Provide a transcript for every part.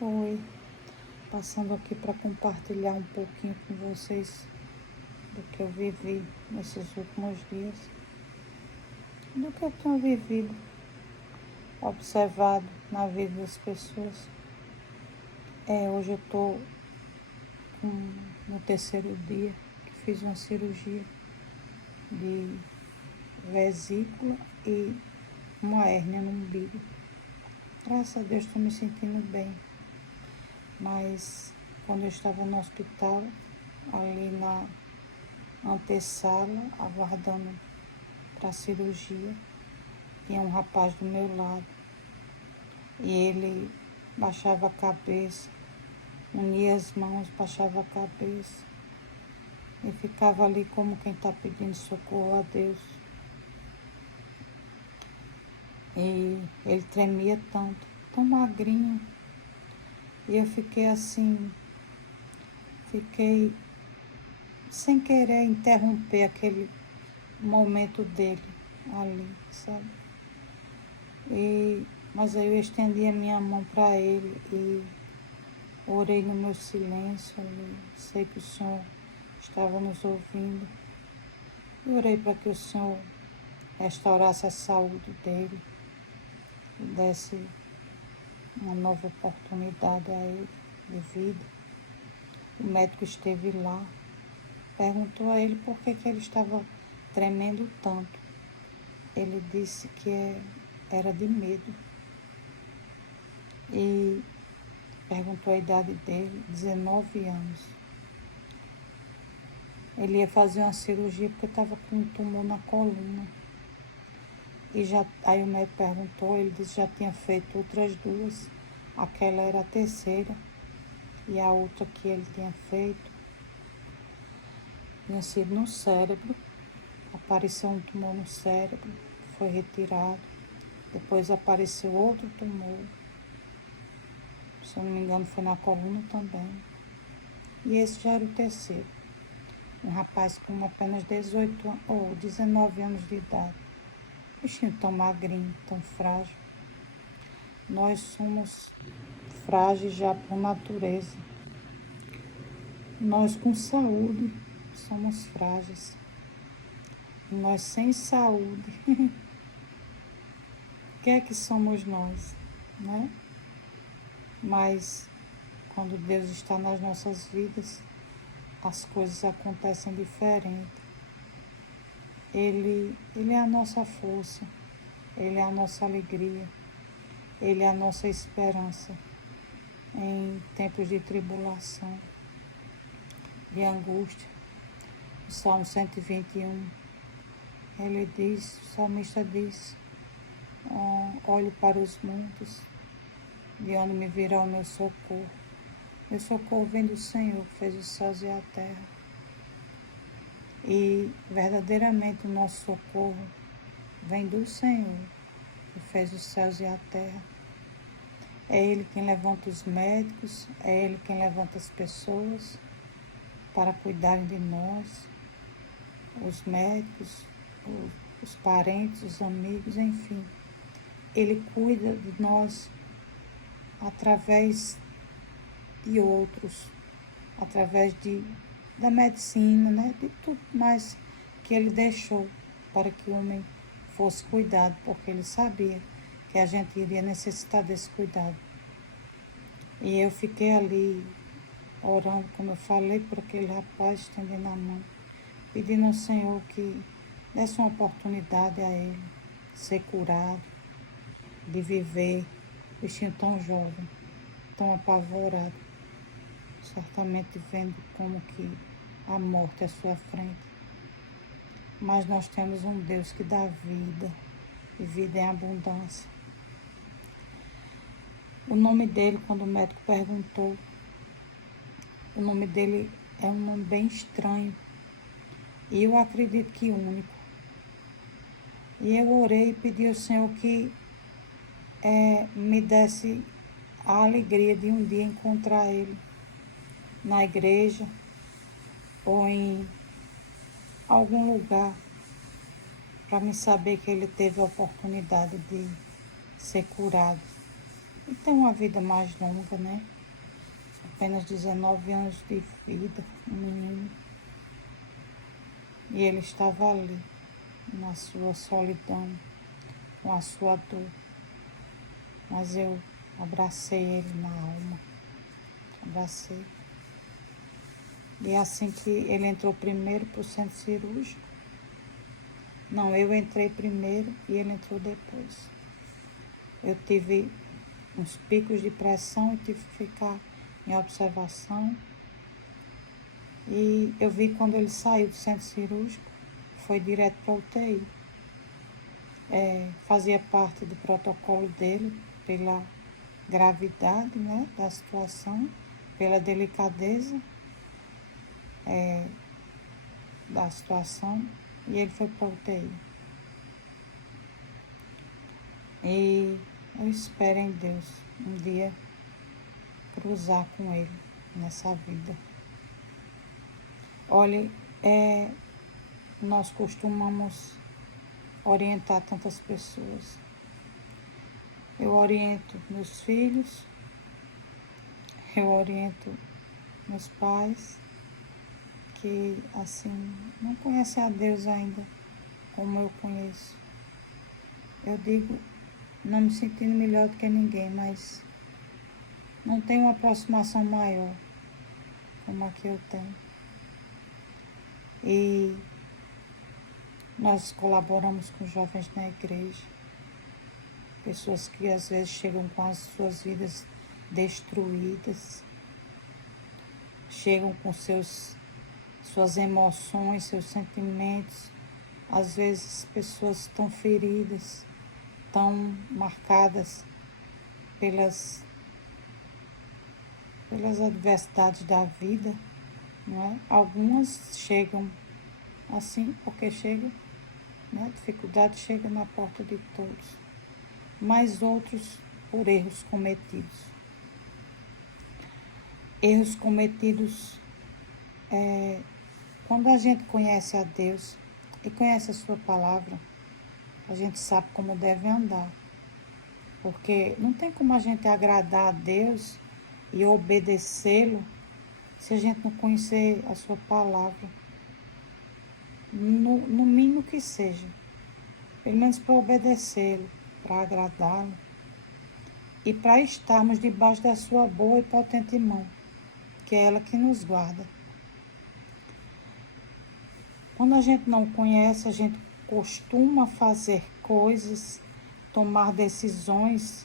Oi, passando aqui para compartilhar um pouquinho com vocês do que eu vivi nesses últimos dias, do que eu tenho vivido, observado na vida das pessoas. Hoje eu estou no terceiro dia que fiz uma cirurgia de vesícula e uma hérnia no umbigo. Graças a Deus estou me sentindo bem, mas quando eu estava no hospital, ali na antessala, aguardando para a cirurgia, tinha um rapaz do meu lado e ele baixava a cabeça, unia as mãos, baixava a cabeça e ficava ali como quem está pedindo socorro a Deus. E ele tremia tanto, tão magrinho, e eu fiquei assim, sem querer interromper aquele momento dele ali, sabe? Mas aí eu estendi a minha mão para ele e orei no meu silêncio ali. Sei que o Senhor estava nos ouvindo. E orei para que o Senhor restaurasse a saúde dele e desse uma nova oportunidade a ele de vida. O médico esteve lá, perguntou a ele por que ele estava tremendo tanto. Ele disse que era de medo. E perguntou a idade dele, 19 anos. Ele ia fazer uma cirurgia porque estava com um tumor na coluna. Aí o médico perguntou, ele disse que já tinha feito outras duas. Aquela era a terceira. E a outra que ele tinha feito tinha sido no cérebro. Apareceu um tumor no cérebro, foi retirado. Depois apareceu outro tumor. Se eu não me engano, foi na coluna também. E esse já era o terceiro. Um rapaz com apenas 18 ou 19 anos de idade. Bichinho tão magrinho, tão frágil. Nós somos frágeis já por natureza. Nós com saúde somos frágeis. Nós sem saúde. O que é que somos nós, né? Mas quando Deus está nas nossas vidas, as coisas acontecem diferente. Ele é a nossa força, Ele é a nossa alegria, Ele é a nossa esperança em tempos de tribulação, de angústia. O Salmo 121, ele diz, o salmista diz, olho para os montes, de onde me virá o meu socorro. Meu socorro vem do Senhor, que fez os céus e a terra. E verdadeiramente o nosso socorro vem do Senhor, que fez os céus e a terra. É Ele quem levanta os médicos, é Ele quem levanta as pessoas para cuidarem de nós, os médicos, os parentes, os amigos, enfim. Ele cuida de nós através de outros, através da medicina, né? De tudo mais que Ele deixou para que o homem fosse cuidado, porque Ele sabia que a gente iria necessitar desse cuidado. E eu fiquei ali orando, como eu falei, por aquele rapaz, estendendo a mão, pedindo ao Senhor que desse uma oportunidade a ele de ser curado, de viver, bichinho tão jovem, tão apavorado, certamente vendo como que a morte é à sua frente. Mas nós temos um Deus que dá vida, e vida em abundância. O nome dele, quando o médico perguntou, o nome dele é um nome bem estranho, e eu acredito que único. E eu orei e pedi ao Senhor que me desse a alegria de um dia encontrar ele na igreja ou em algum lugar, para me saber que ele teve a oportunidade de ser curado. e tem uma vida mais longa, né? Apenas 19 anos de vida, um menino. E ele estava ali, na sua solidão, com a sua dor. Mas eu abracei ele na alma, abracei. E assim que ele entrou primeiro para o centro cirúrgico, não, eu entrei primeiro e ele entrou depois. Eu tive uns picos de pressão e tive que ficar em observação. E eu vi quando ele saiu do centro cirúrgico, foi direto para a UTI. Fazia parte do protocolo dele, pela gravidade, né, da situação, pela delicadeza da situação, e ele foi para a UTI. E eu espero em Deus um dia cruzar com ele nessa vida. Olha, nós costumamos orientar tantas pessoas. Eu oriento meus filhos, eu oriento meus pais, que assim não conhecem a Deus ainda como eu conheço. Eu digo, não me sentindo melhor do que ninguém, mas não tenho uma aproximação maior como a que eu tenho. E nós colaboramos com jovens na igreja, pessoas que às vezes chegam com as suas vidas destruídas, chegam com suas emoções, seus sentimentos. Às vezes pessoas tão feridas, tão marcadas pelas adversidades da vida, não é? Algumas chegam assim porque chegam, né? A dificuldade chega na porta de todos, mas outros por erros cometidos. Erros cometidos quando a gente conhece a Deus e conhece a sua palavra, a gente sabe como deve andar. Porque não tem como a gente agradar a Deus e obedecê-lo se a gente não conhecer a sua palavra. No mínimo que seja. Pelo menos para obedecê-lo, para agradá-lo. E para estarmos debaixo da sua boa e potente mão, que é ela que nos guarda. Quando a gente não conhece, a gente costuma fazer coisas, tomar decisões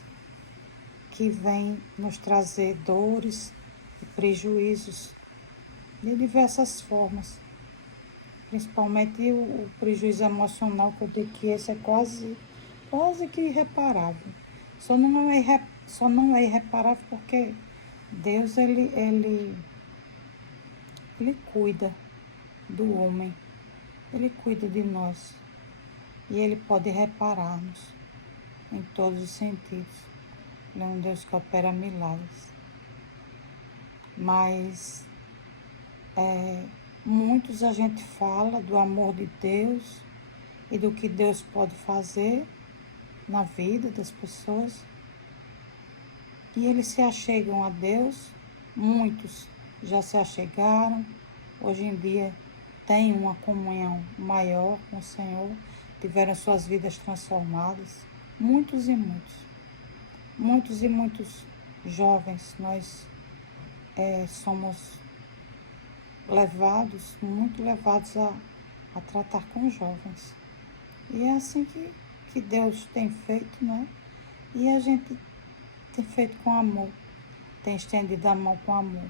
que vêm nos trazer dores e prejuízos de diversas formas. Principalmente o prejuízo emocional, que eu digo que esse é quase que irreparável. Só não é irreparável porque Deus ele cuida do homem. Ele cuida de nós e Ele pode reparar-nos em todos os sentidos. Ele é um Deus que opera milagres. Mas muitos a gente fala do amor de Deus e do que Deus pode fazer na vida das pessoas. E eles se achegam a Deus, muitos já se achegaram, hoje em dia têm uma comunhão maior com o Senhor, tiveram suas vidas transformadas, muitos e muitos jovens. Nós somos muito levados a tratar com jovens. E é assim que Deus tem feito, né? E a gente tem feito com amor, tem estendido a mão com amor.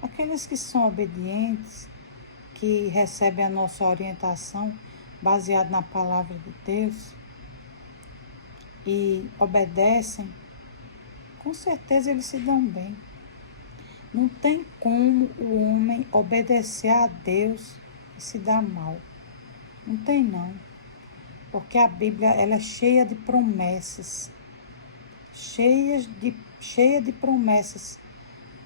Aqueles que são obedientes, que recebem a nossa orientação baseada na palavra de Deus e obedecem, com certeza eles se dão bem. Não tem como o homem obedecer a Deus e se dar mal. Não tem não. Porque a Bíblia ela é cheia de promessas. Cheia de promessas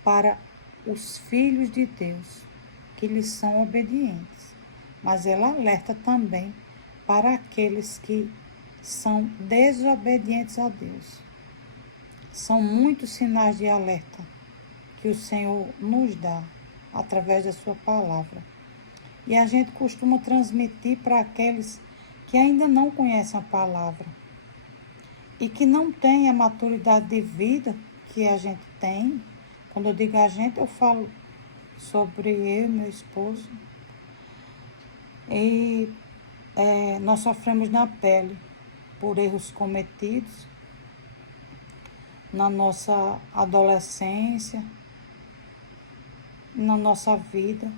para os filhos de Deus, que lhes são obedientes. Mas ela alerta também para aqueles que são desobedientes a Deus. São muitos sinais de alerta que o Senhor nos dá através da sua palavra. E a gente costuma transmitir para aqueles que ainda não conhecem a palavra e que não têm a maturidade de vida que a gente tem. Quando eu digo a gente, eu falo sobre eu e meu esposo. E nós sofremos na pele por erros cometidos na nossa adolescência, na nossa vida,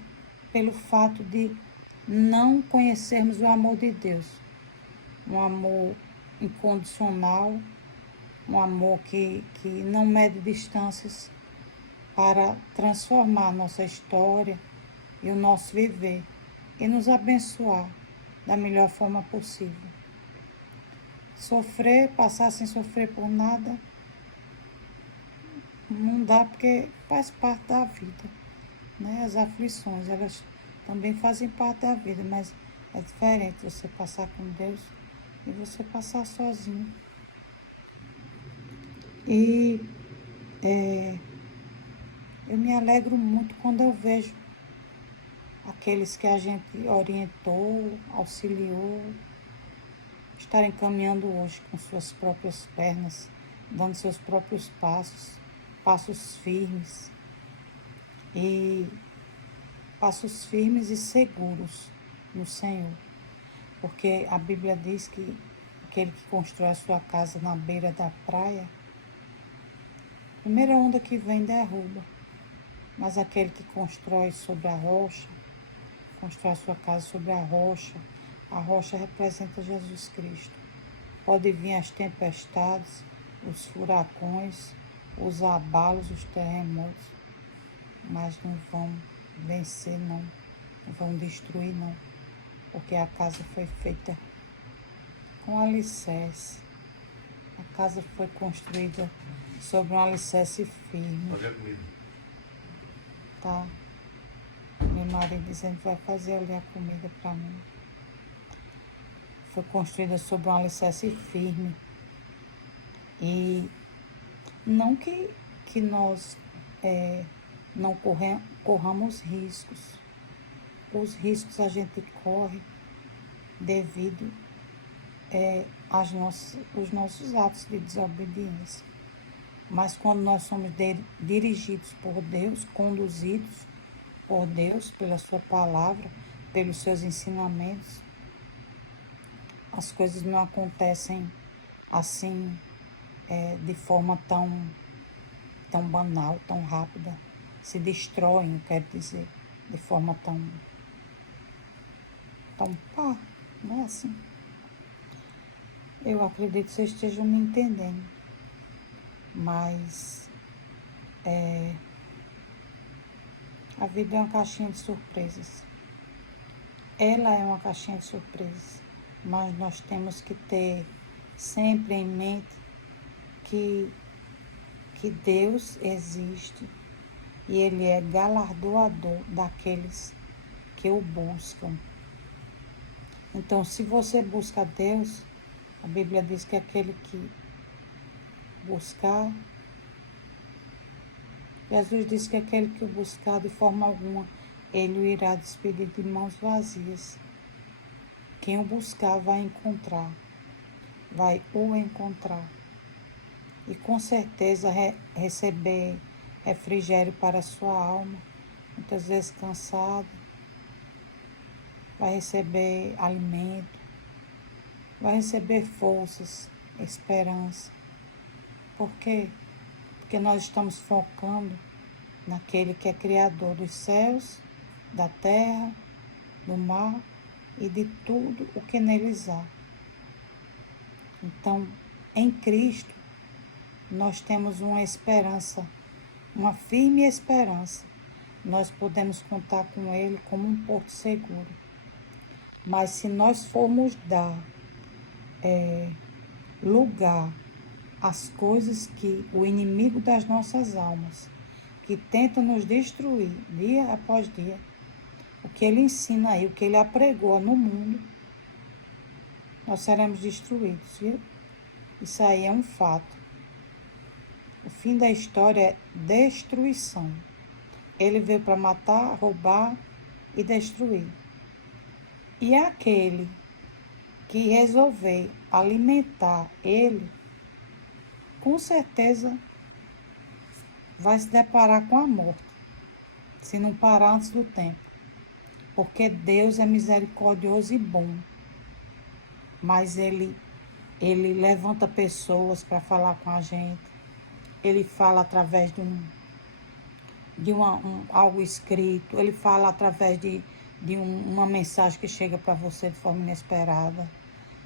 pelo fato de não conhecermos o amor de Deus. Um amor incondicional, um amor que não mede distâncias para transformar a nossa história e o nosso viver e nos abençoar da melhor forma possível. Sofrer, passar sem sofrer por nada, não dá, porque faz parte da vida, né? As aflições, elas também fazem parte da vida, mas é diferente você passar com Deus e você passar sozinho. E eu me alegro muito quando eu vejo aqueles que a gente orientou, auxiliou, estarem caminhando hoje com suas próprias pernas, dando seus próprios passos, passos firmes e seguros no Senhor. Porque a Bíblia diz que aquele que constrói a sua casa na beira da praia, a primeira onda que vem derruba, mas aquele que constrói sobre a rocha, constrói a sua casa sobre a rocha representa Jesus Cristo. Pode vir as tempestades, os furacões, os abalos, os terremotos, mas não vão vencer não vão destruir não, porque a casa foi feita com alicerce. A casa foi construída sobre um alicerce firme. Tá? Meu marido dizendo que vai fazer ali a comida para mim. Foi construída sobre um alicerce firme. E não que nós não corramos riscos. Os riscos a gente corre devido aos nossos atos de desobediência. Mas quando nós somos dirigidos por Deus, conduzidos por Deus, pela sua palavra, pelos seus ensinamentos, as coisas não acontecem assim de forma tão banal, tão rápida. Se destroem, quero dizer, de forma tão pá, não é assim. Eu acredito que vocês estejam me entendendo, mas a vida é uma caixinha de surpresas. Ela é uma caixinha de surpresas, mas nós temos que ter sempre em mente que Deus existe e Ele é galardoador daqueles que o buscam. Então, se você busca Deus, a Bíblia diz que aquele que buscar, Jesus disse que aquele que o buscar de forma alguma, Ele o irá despedir de mãos vazias. Quem o buscar vai encontrar, vai o encontrar. E com certeza receber refrigério para a sua alma, muitas vezes cansado, vai receber alimento, vai receber forças, esperança. Por quê? Porque nós estamos focando naquele que é criador dos céus, da terra, do mar e de tudo o que neles há. Então, em Cristo, nós temos uma esperança, uma firme esperança. Nós podemos contar com Ele como um porto seguro. Mas se nós formos dar lugar às coisas que o inimigo das nossas almas, que tenta nos destruir dia após dia, o que ele ensina aí, o que ele apregou no mundo, nós seremos destruídos, viu? Isso aí é um fato. O fim da história é destruição. Ele veio para matar, roubar e destruir. E aquele que resolver alimentar ele, com certeza vai se deparar com a morte, se não parar antes do tempo. Porque Deus é misericordioso e bom. Mas Ele levanta pessoas para falar com a gente. Ele fala através de algo escrito. Ele fala através de uma mensagem que chega para você de forma inesperada.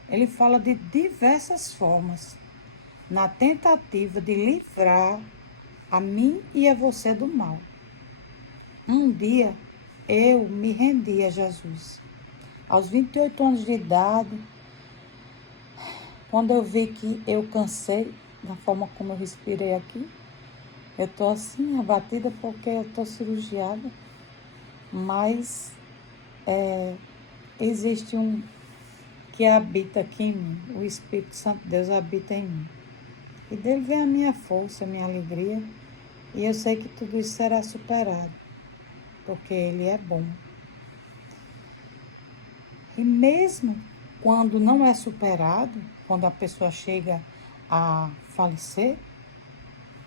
Ele fala de diversas formas, na tentativa de livrar a mim e a você do mal. Um dia, eu me rendi a Jesus. Aos 28 anos de idade, quando eu vi que eu cansei da forma como eu respirei aqui, eu estou assim, abatida porque eu estou cirurgiada, mas existe um que habita aqui em mim, o Espírito Santo de Deus habita em mim. E dele vem a minha força, a minha alegria, e eu sei que tudo isso será superado, porque Ele é bom. E mesmo quando não é superado, quando a pessoa chega a falecer,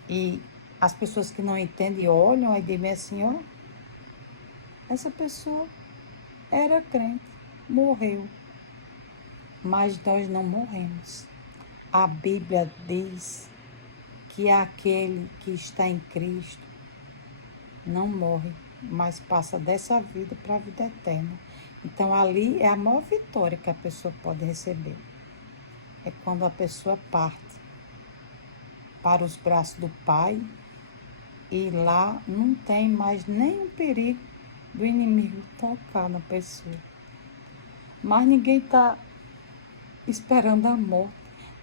e as pessoas que não entendem olham e dizem assim, ó, essa pessoa era crente, morreu. Mas nós não morremos. A Bíblia diz que aquele que está em Cristo não morre, mas passa dessa vida para a vida eterna. Então ali é a maior vitória que a pessoa pode receber. É quando a pessoa parte para os braços do Pai e lá não tem mais nenhum perigo do inimigo tocar na pessoa. Mas ninguém está esperando a morte,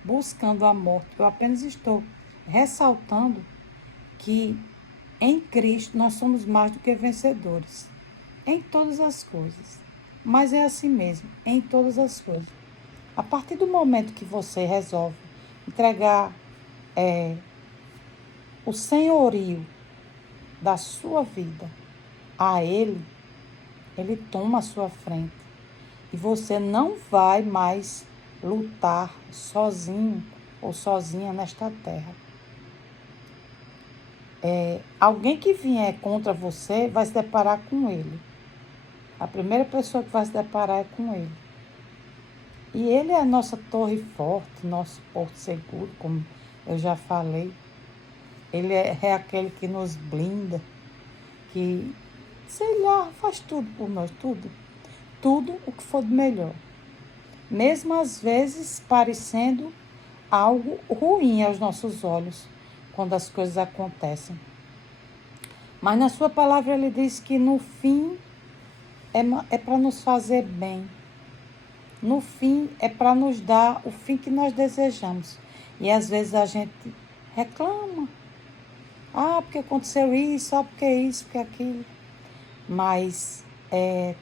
buscando a morte. Eu apenas estou ressaltando que em Cristo nós somos mais do que vencedores, em todas as coisas. Mas é assim mesmo, em todas as coisas. A partir do momento que você resolve entregar o senhorio da sua vida a Ele, Ele toma a sua frente. E você não vai mais lutar sozinho ou sozinha nesta terra. Alguém que vier contra você vai se deparar com ele. A primeira pessoa que vai se deparar é com ele. E ele é a nossa torre forte, nosso porto seguro, como eu já falei. Ele é aquele que nos blinda, que, sei lá, faz tudo por nós, tudo. Tudo o que for de melhor. Mesmo às vezes parecendo algo ruim aos nossos olhos, quando as coisas acontecem. Mas na sua palavra ele diz que no fim é para nos fazer bem. No fim é para nos dar o fim que nós desejamos. E às vezes a gente reclama. Ah, porque aconteceu isso, ah, porque isso, porque aquilo. Mas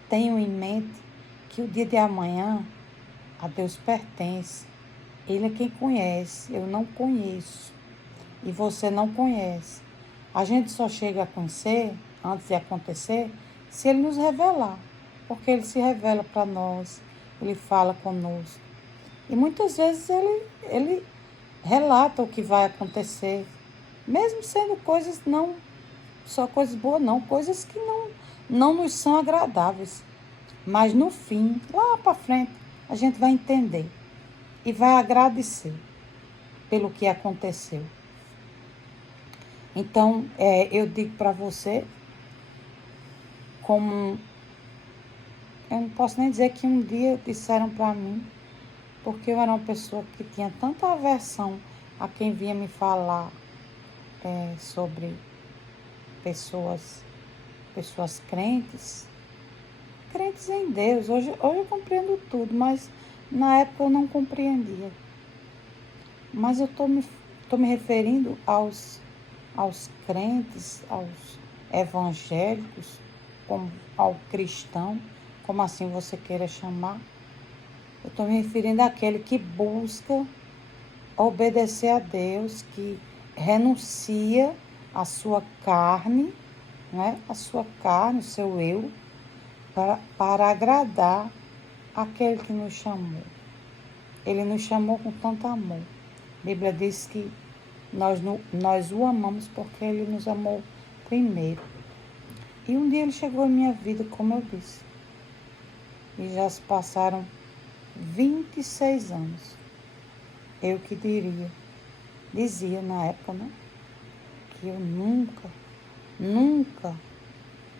tenham em mente que o dia de amanhã a Deus pertence. Ele é quem conhece, eu não conheço. E você não conhece. A gente só chega a conhecer, antes de acontecer, se Ele nos revelar. Porque Ele se revela para nós, Ele fala conosco. E muitas vezes Ele relata o que vai acontecer. Mesmo sendo coisas não, só coisas boas não, coisas que não nos são agradáveis. Mas no fim, lá para frente, a gente vai entender e vai agradecer pelo que aconteceu. Então, eu digo para você, como eu não posso nem dizer que um dia disseram para mim, porque eu era uma pessoa que tinha tanta aversão a quem vinha me falar sobre pessoas crentes em Deus. Hoje eu compreendo tudo, mas na época eu não compreendia. Mas eu estou me referindo aos crentes, aos evangélicos, como ao cristão, como assim você queira chamar. Eu estou me referindo àquele que busca obedecer a Deus, que renuncia a sua carne, né? A sua carne, o seu eu, para agradar aquele que nos chamou. Ele nos chamou com tanto amor. A Bíblia diz que nós o amamos porque ele nos amou primeiro. E um dia ele chegou em minha vida, como eu disse. E já se passaram 26 anos. Eu que dizia na época, né? Que eu nunca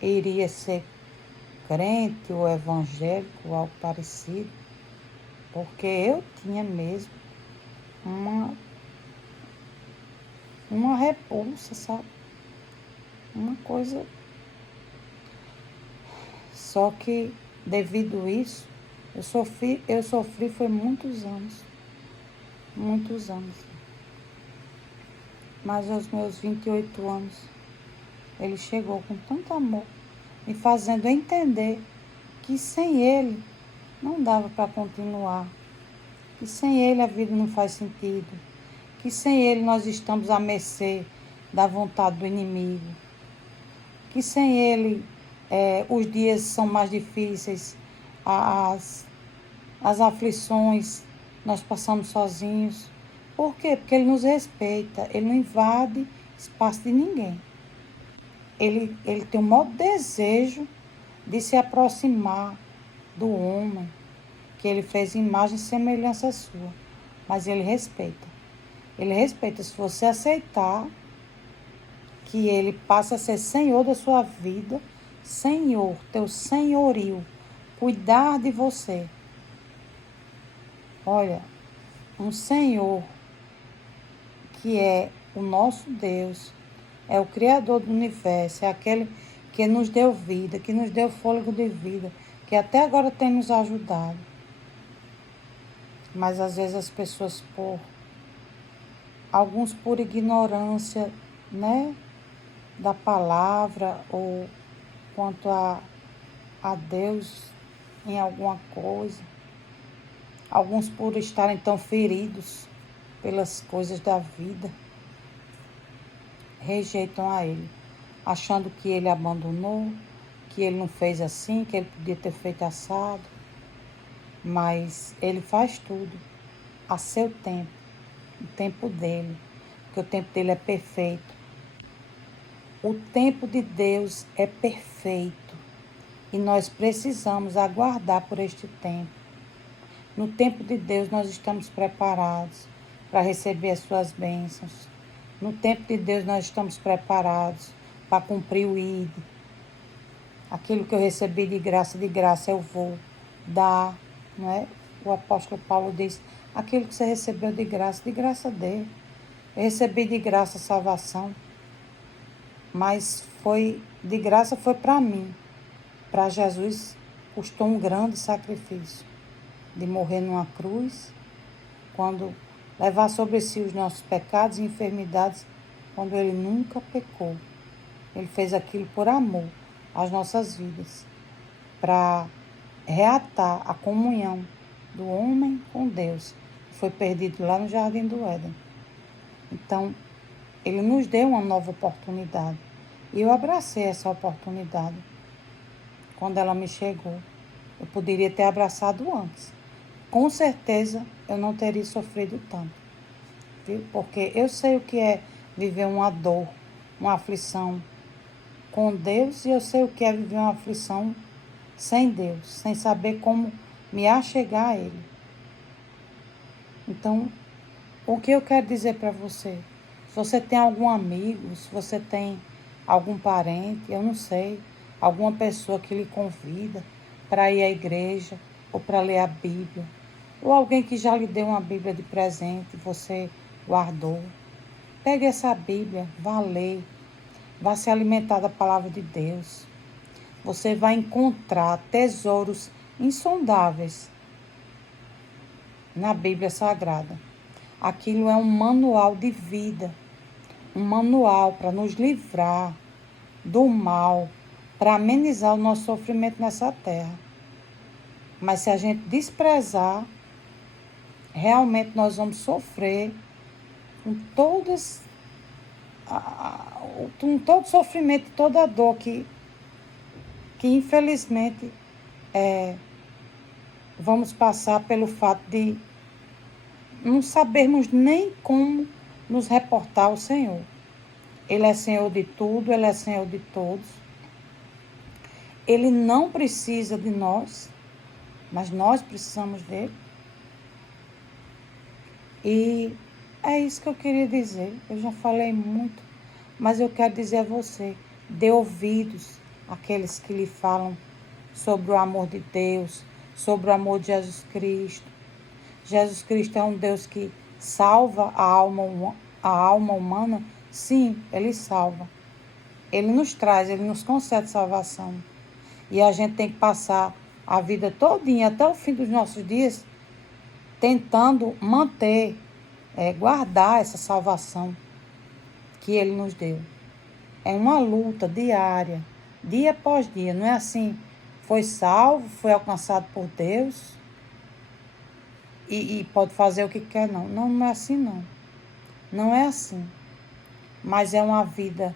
iria ser crente ou evangélico ou algo parecido. Porque eu tinha mesmo uma repulsa, sabe? Uma coisa. Só que devido a isso, eu sofri foi muitos anos. Muitos anos. Mas aos meus 28 anos, ele chegou com tanto amor, me fazendo entender que sem ele não dava para continuar, que sem ele a vida não faz sentido, que sem ele nós estamos à mercê da vontade do inimigo, que sem ele os dias são mais difíceis, as aflições nós passamos sozinhos. Por quê? Porque ele nos respeita, ele não invade espaço de ninguém. Ele tem o maior desejo de se aproximar do homem, que ele fez imagem e semelhança sua. Mas ele respeita. Ele respeita. Se você aceitar que ele passa a ser Senhor da sua vida, Senhor, teu senhorio, cuidar de você. Olha, um Senhor que é o nosso Deus, é o Criador do universo, é aquele que nos deu vida, que nos deu fôlego de vida, que até agora tem nos ajudado. Mas às vezes as pessoas, alguns por ignorância, né, da palavra ou quanto a Deus em alguma coisa, alguns por estarem tão feridos pelas coisas da vida, rejeitam a ele, achando que ele abandonou, que ele não fez assim, que ele podia ter feito assado. Mas ele faz tudo a seu tempo, o tempo dele, porque o tempo dele é perfeito. O tempo de Deus é perfeito e nós precisamos aguardar por este tempo. No tempo de Deus nós estamos preparados para receber as suas bênçãos. No tempo de Deus nós estamos preparados para cumprir o ID. Aquilo que eu recebi de graça eu vou dar, não é? O apóstolo Paulo diz, aquilo que você recebeu de graça dê. Eu recebi de graça a salvação, mas de graça foi para mim. Para Jesus custou um grande sacrifício de morrer numa cruz, quando levar sobre si os nossos pecados e enfermidades, quando ele nunca pecou. Ele fez aquilo por amor às nossas vidas, para reatar a comunhão do homem com Deus, que foi perdido lá no Jardim do Éden. Então, ele nos deu uma nova oportunidade. E eu abracei essa oportunidade. Quando ela me chegou, eu poderia ter abraçado antes. Com certeza, eu não teria sofrido tanto. Viu? Porque eu sei o que é viver uma dor, uma aflição com Deus, e eu sei o que é viver uma aflição sem Deus, sem saber como me achegar a Ele. Então, o que eu quero dizer para você? Se você tem algum amigo, se você tem algum parente, eu não sei, alguma pessoa que lhe convida para ir à igreja ou para ler a Bíblia, ou alguém que já lhe deu uma Bíblia de presente e você guardou, pegue essa Bíblia, vá ler, vá se alimentar da palavra de Deus. Você vai encontrar tesouros insondáveis na Bíblia Sagrada. Aquilo é um manual de vida, um manual para nos livrar do mal, para amenizar o nosso sofrimento nessa terra. Mas se a gente desprezar, realmente nós vamos sofrer com todas todo sofrimento, toda a dor que infelizmente vamos passar pelo fato de não sabermos nem como nos reportar ao Senhor. Ele é Senhor de tudo, Ele é Senhor de todos. Ele não precisa de nós, mas nós precisamos dele. E é isso que eu queria dizer. Eu já falei muito, mas eu quero dizer a você, dê ouvidos àqueles que lhe falam sobre o amor de Deus, sobre o amor de Jesus Cristo. Jesus Cristo é um Deus que salva a alma humana. Sim, Ele salva. Ele nos traz, Ele nos concede salvação. E a gente tem que passar a vida todinha, até o fim dos nossos dias, tentando manter, guardar essa salvação que Ele nos deu. É uma luta diária, dia após dia. Não é assim, foi salvo, foi alcançado por Deus e pode fazer o que quer, não. Não é assim, não. Não é assim. Mas é uma vida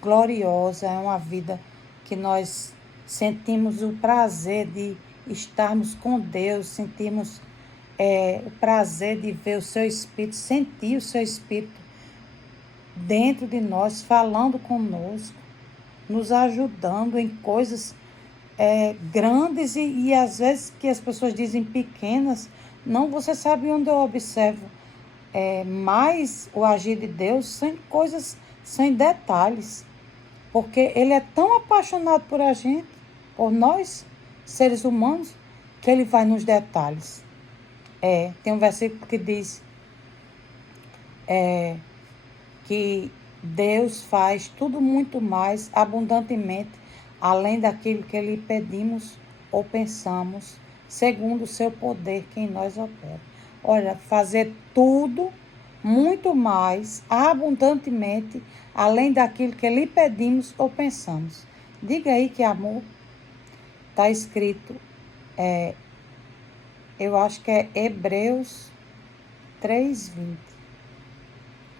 gloriosa, é uma vida que nós sentimos o prazer de estarmos com Deus, sentimos o prazer de ver o seu Espírito, sentir o seu Espírito dentro de nós, falando conosco, nos ajudando em coisas grandes e às vezes que as pessoas dizem pequenas. Não, você sabe onde eu observo mais o agir de Deus? São coisas, são detalhes. Porque Ele é tão apaixonado por a gente, por nós, seres humanos, que Ele vai nos detalhes. Tem um versículo que diz que Deus faz tudo muito mais abundantemente, além daquilo que lhe pedimos ou pensamos, segundo o seu poder que em nós opera. Olha, fazer tudo muito mais abundantemente, além daquilo que lhe pedimos ou pensamos. Diga aí que amor. Está escrito, eu acho que é Hebreus 3:20.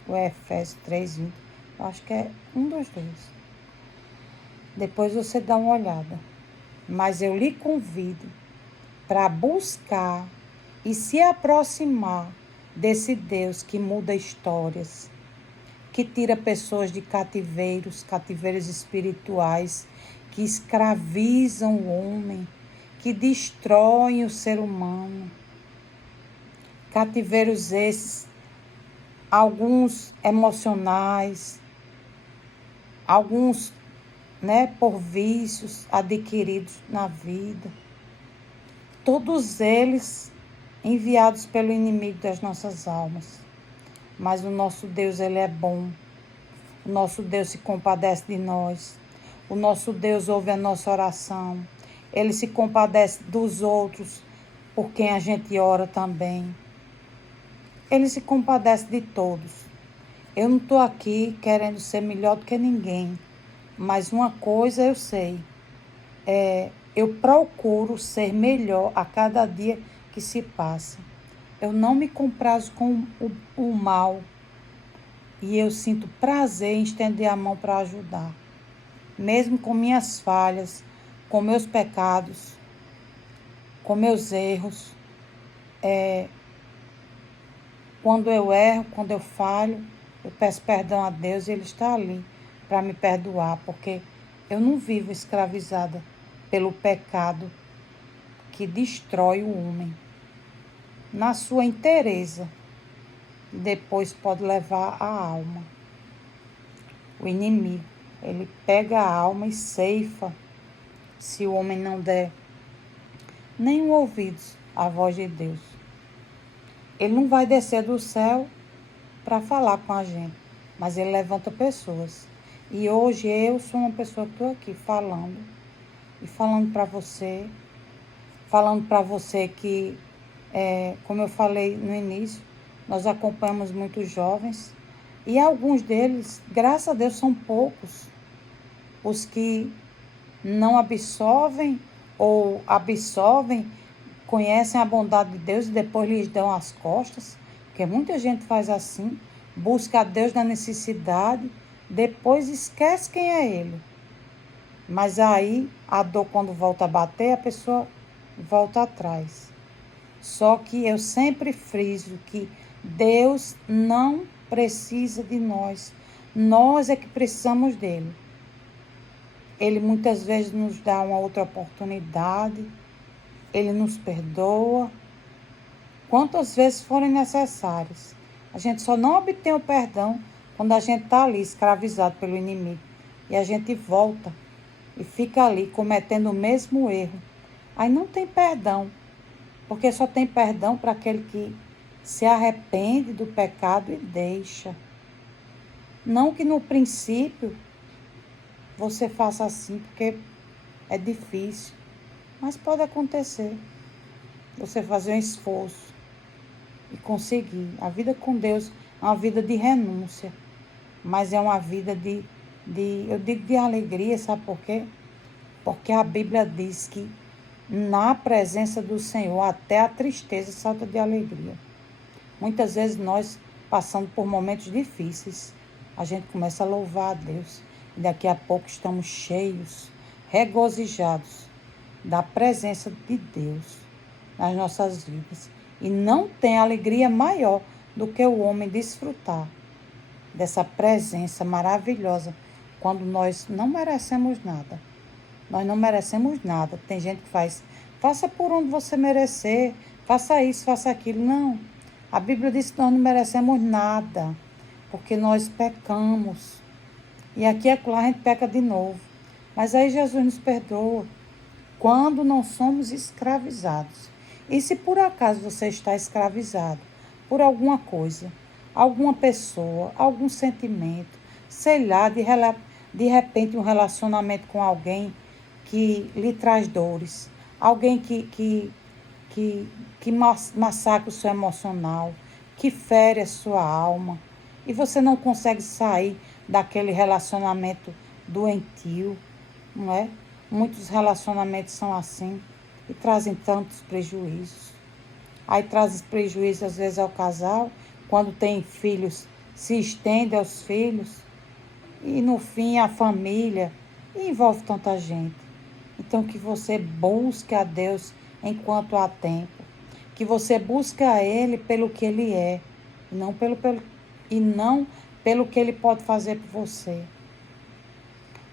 Ou é Efésios 3:20. Eu acho que é um dos dois. Depois você dá uma olhada. Mas eu lhe convido para buscar e se aproximar desse Deus que muda histórias, que tira pessoas de cativeiros espirituais, que escravizam o homem, que destroem o ser humano. Cativeiros esses, alguns emocionais, alguns por vícios adquiridos na vida. Todos eles enviados pelo inimigo das nossas almas. Mas o nosso Deus, Ele é bom. O nosso Deus se compadece de nós. O nosso Deus ouve a nossa oração. Ele se compadece dos outros por quem a gente ora também. Ele se compadece de todos. Eu não estou aqui querendo ser melhor do que ninguém. Mas uma coisa eu sei. Eu procuro ser melhor a cada dia que se passa. Eu não me comprazo com o mal. E eu sinto prazer em estender a mão para ajudar. Mesmo com minhas falhas, com meus pecados, com meus erros. Quando eu erro, quando eu falho, eu peço perdão a Deus e Ele está ali para me perdoar. Porque eu não vivo escravizada pelo pecado que destrói o homem na sua inteireza. Depois pode levar a alma. O inimigo, ele pega a alma e ceifa, se o homem não der nem ouvidos à voz de Deus. Ele não vai descer do céu para falar com a gente, mas ele levanta pessoas. E hoje eu sou uma pessoa que estou aqui falando, e falando para você que, como eu falei no início, nós acompanhamos muitos jovens e alguns deles, graças a Deus, são poucos os que não absorvem ou absorvem, conhecem a bondade de Deus e depois lhes dão as costas, porque muita gente faz assim, busca a Deus na necessidade, depois esquece quem é Ele. Mas aí, a dor quando volta a bater, a pessoa volta atrás. Só que eu sempre friso que Deus não precisa de nós. Nós é que precisamos dele. Ele muitas vezes nos dá uma outra oportunidade. Ele nos perdoa. Quantas vezes forem necessárias. A gente só não obtém o perdão quando a gente está ali escravizado pelo inimigo. E a gente volta e fica ali cometendo o mesmo erro. Aí não tem perdão. Porque só tem perdão para aquele que se arrepende do pecado e deixa. Não que no princípio você faça assim, porque é difícil. Mas pode acontecer. Você fazer um esforço e conseguir. A vida com Deus é uma vida de renúncia. Mas é uma vida eu digo de alegria, sabe por quê? Porque a Bíblia diz que na presença do Senhor, até a tristeza salta de alegria. Muitas vezes nós, passando por momentos difíceis, a gente começa a louvar a Deus. E daqui a pouco estamos cheios, regozijados da presença de Deus nas nossas vidas. E não tem alegria maior do que o homem desfrutar dessa presença maravilhosa quando nós não merecemos nada. Nós não merecemos nada. Tem gente que faça por onde você merecer, faça isso, faça aquilo. Não. A Bíblia diz que nós não merecemos nada, porque nós pecamos. E aqui e acolá a gente peca de novo. Mas aí Jesus nos perdoa quando não somos escravizados. E se por acaso você está escravizado por alguma coisa, alguma pessoa, algum sentimento, sei lá, de repente um relacionamento com alguém que lhe traz dores, alguém que massacra o seu emocional, que fere a sua alma, e você não consegue sair daquele relacionamento doentio, não é? Muitos relacionamentos são assim e trazem tantos prejuízos. Aí traz prejuízos às vezes ao casal, quando tem filhos, se estende aos filhos, e no fim a família, e envolve tanta gente. Então que você busque a Deus enquanto há tempo. Que você busque a Ele pelo que Ele é, e não pelo que Ele pode fazer por você.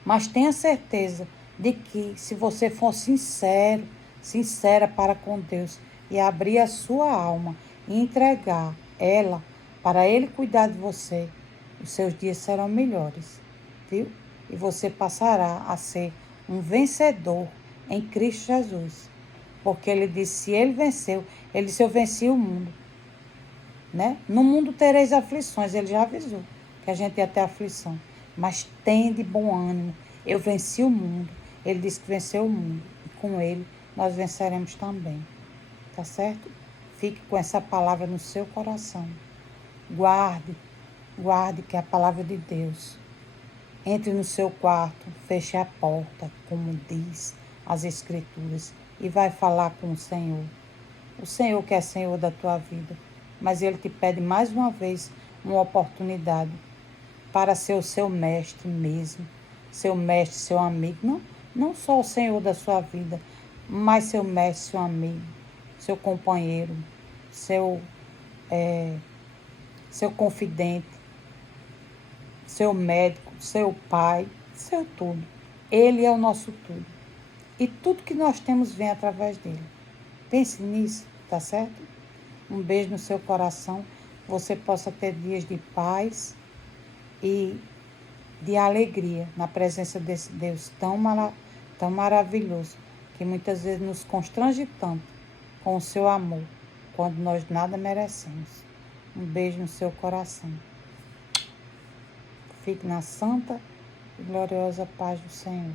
Mas tenha certeza de que se você for sincera para com Deus e abrir a sua alma e entregar ela para Ele cuidar de você, os seus dias serão melhores, viu? E você passará a ser um vencedor em Cristo Jesus. Porque Ele disse, se Ele venceu, Ele disse, eu venci o mundo. Né? No mundo tereis aflições, Ele já avisou que a gente ia ter aflição. Mas tem de bom ânimo, eu venci o mundo. Ele disse que venceu o mundo. E com Ele nós venceremos também. Tá certo? Fique com essa palavra no seu coração. Guarde que é a palavra de Deus. Entre no seu quarto, feche a porta, como diz as Escrituras, e vai falar com o Senhor. O Senhor que é Senhor da tua vida, mas Ele te pede mais uma vez uma oportunidade para ser o seu mestre mesmo, seu mestre, seu amigo, não só o Senhor da sua vida, mas seu mestre, seu amigo, seu companheiro, seu confidente, seu médico, seu pai, seu tudo. Ele é o nosso tudo. E tudo que nós temos vem através dele. Pense nisso, tá certo? Um beijo no seu coração. Você possa ter dias de paz e de alegria na presença desse Deus tão maravilhoso, que muitas vezes nos constrange tanto com o seu amor, quando nós nada merecemos. Um beijo no seu coração. Fique na santa e gloriosa paz do Senhor.